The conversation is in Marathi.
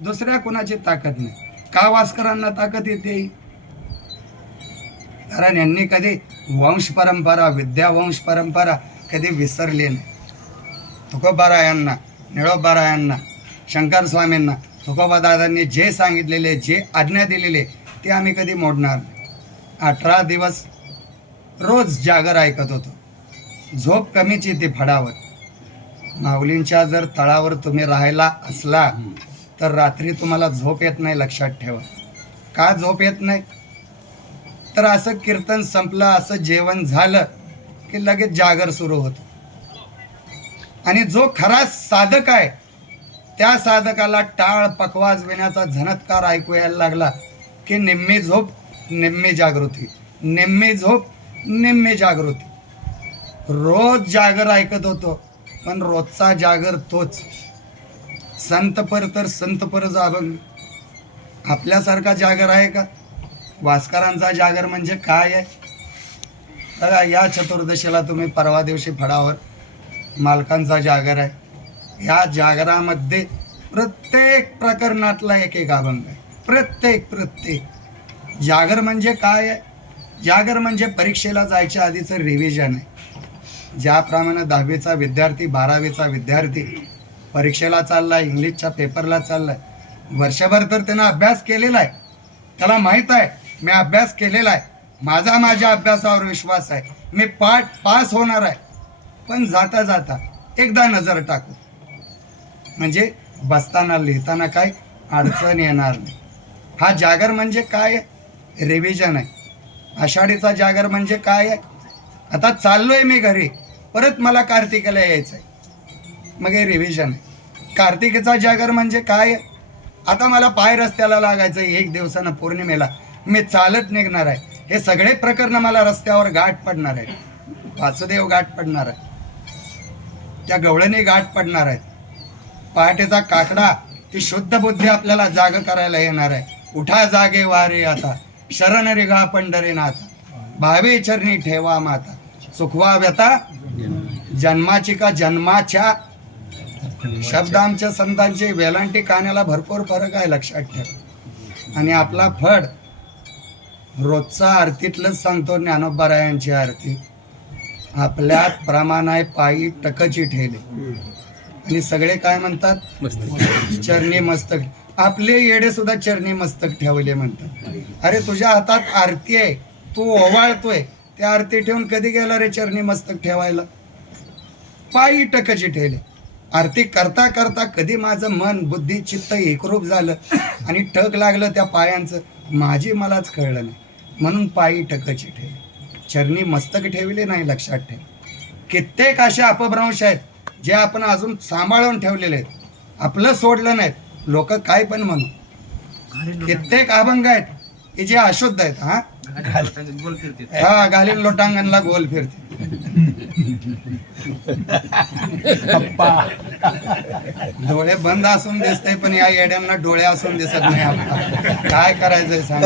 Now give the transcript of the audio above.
दुसऱ्या कुणाची ताकद नाही? का वास्करांना ताकद येते? कारण यांनी कधी वंश परंपरा विद्यावंश परंपरा कधी विसरली नाही. तुकोबारायांना निळोबारायांना शंकर स्वामींना तुकोबादादांनी जे सांगितलेले जे आज्ञा दिलेले ते आम्ही कधी मोडणार नाही. अठरा दिवस रोज जागर ऐकत होतो. झोप कमीची ती फडावर माऊलींच्या जर तळावर तुम्ही राहायला असला तर रात्री तुम्हाला झोप येत नाही लक्षात ठेवा. का झोप येत नाही? तर असं कीर्तन संपलं असं जेवण झालं की लगेच जागर सुरू होतं. आणि जो खरा साधक आहे त्या साधकाला टाळ पकवाज विण्याचा झणत्कार ऐकू यायला लागला की निम्मी झोप निम्मी जागृती. निम्मी झोप निम्मी जागृती. रोज जागर ऐकत होतो. पण रोजचा जागर तोच. संत पर तर संत पर अभंग आपल्यासारखा जागर आहे का? वास्करांचा जागर म्हणजे काय आहे? बघा या चतुर्दशीला तुम्ही परवा दिवशी फडावर मालकांचा जागर आहे. या जागरामध्ये प्रत्येक प्रकरणातला एक एक अभंग आहे. प्रत्येक प्रत्येक. जागर म्हणजे काय आहे? जागर म्हणजे परीक्षेला जायच्या आधीचं रिव्हिजन आहे. ज्याप्रमाणे दहावीचा विद्यार्थी बारावीचा विद्यार्थी परीक्षेला चाललाय इंग्लिशच्या पेपरला चाललाय. वर्षभर तर त्यानं अभ्यास केलेला आहे. त्याला माहीत आहे मी अभ्यास केलेला आहे. माझा माझ्या अभ्यासावर विश्वास आहे. मी पाठ पास होणार आहे. पण जाता जाता एकदा नजर टाकू. म्हणजे बसताना लिहिताना काय अडचण येणार नाही. हा जागर म्हणजे काय? आहे रिव्हिजन आहे. आषाढीचा जागर म्हणजे काय? आहे आता चाललोय मी घरी. परत मला कार्तिकेला यायचं आहे मग हे रिव्हिजन आहे. कार्तिकेचा जागर म्हणजे काय? आता मला पाय रस्त्याला लागायचं आहे एक दिवसानं पौर्णिमेला. मी चालत निघणार आहे. हे सगळे प्रकरण मला रस्त्यावर गाठ पडणार आहे वासुदेव गाठ पडणार आहे त्या गवळणी गाठ पडणार आहेत. पहाटेचा काकडा ती शुद्ध बुद्धी आपल्याला जाग करायला येणार आहे. उठा जागे वारे आता. शरण रिघा पंढरीनाथ. भावे चरणी ठेवा माता. सुखवा व्यता जन्माची का जन्माच्या शब्द आमच्या संतांचे वेलांटी काण्याला भरपूर फरक आहे लक्षात ठेवा. आणि आपला फड रोजचा आरतीतलंच सांगतो ज्ञानोबारायांची आरती. आपल्यात प्रमाण आहे पायी टकची ठेले. आणि सगळे काय म्हणतात? चरणी मस्तक. आपले येडे सुद्धा चरणी मस्तक ठेवले म्हणतात. अरे तुझ्या हातात आरती आहे. तू ओवाळतोय. त्या आरती ठेवून कधी गेला रे चरणी मस्तक ठेवायला? पायी टकची ठेवले. आरती करता करता कधी माझं मन बुद्धी चित्त एकरूप झालं आणि टक लागलं त्या पायांचं. माझी मलाच कळलं नाही. म्हणून पायी टकची ठेवली. चरणी मस्तक ठेवले नाही लक्षात ठेव. कित्येक असे अपभ्रंश आहेत जे आपण अजून सांभाळून ठेवलेले आहेत. आपलं सोडलं नाहीत. लोक काय पण म्हणू. कित्येक अभंग आहेत. की जे अशुद्ध आहेत हा? हा घालीन लोटांगणला गोल फिरते डोळे बंद असून दिसते पण या येड्यांना डोळे असून दिसत नाही काय करायचंय सांग.